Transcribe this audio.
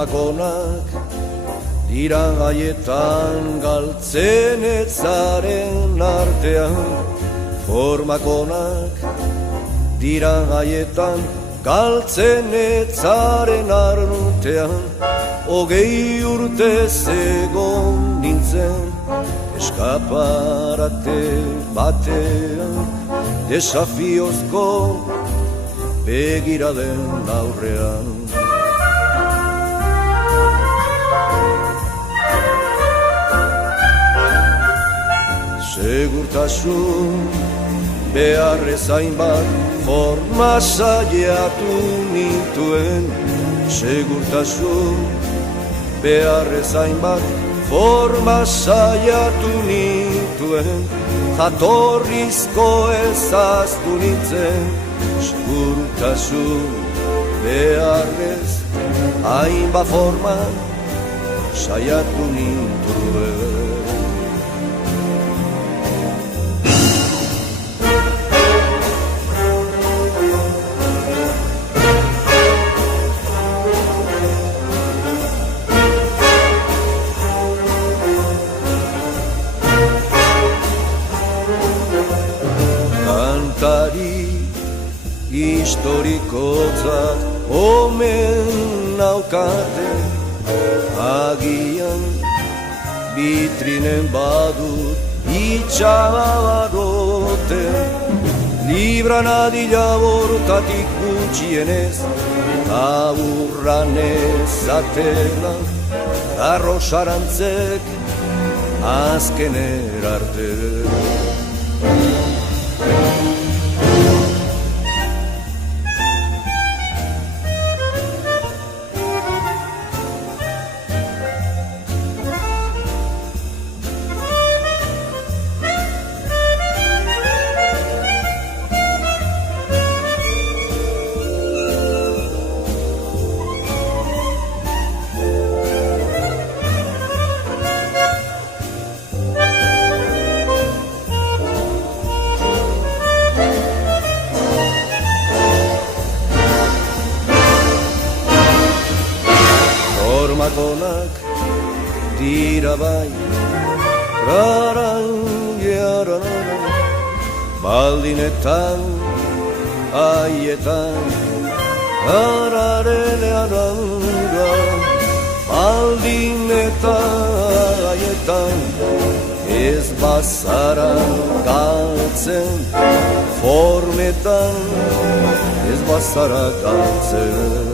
Formak onak dira gaietan galtzen etzaren artean. Formak onak dira gaietan galtzen etzaren artean. 20 urte zegon nintzen eskaparate batean, desafiozko begiraden aurrean. Segurtasun beharrez hainbat forma saiatu nituen. Segurtasun beharrez hainbat forma saiatu nituen. Jatorrizko ezaztu nintzen. Segurtasun beharrez hainbat forma saiatu nituen. Historikotzat omen naukate, agian bitrinen badut itxabarote. Libranadila bortatik gutxienez, aburranez atela, arrosarantzek azkener arte. Formak onak dira bai, baldinetan, haietan, baldinetan, haietan, ez bazara galtzen, formetan, ez bazara galtzen.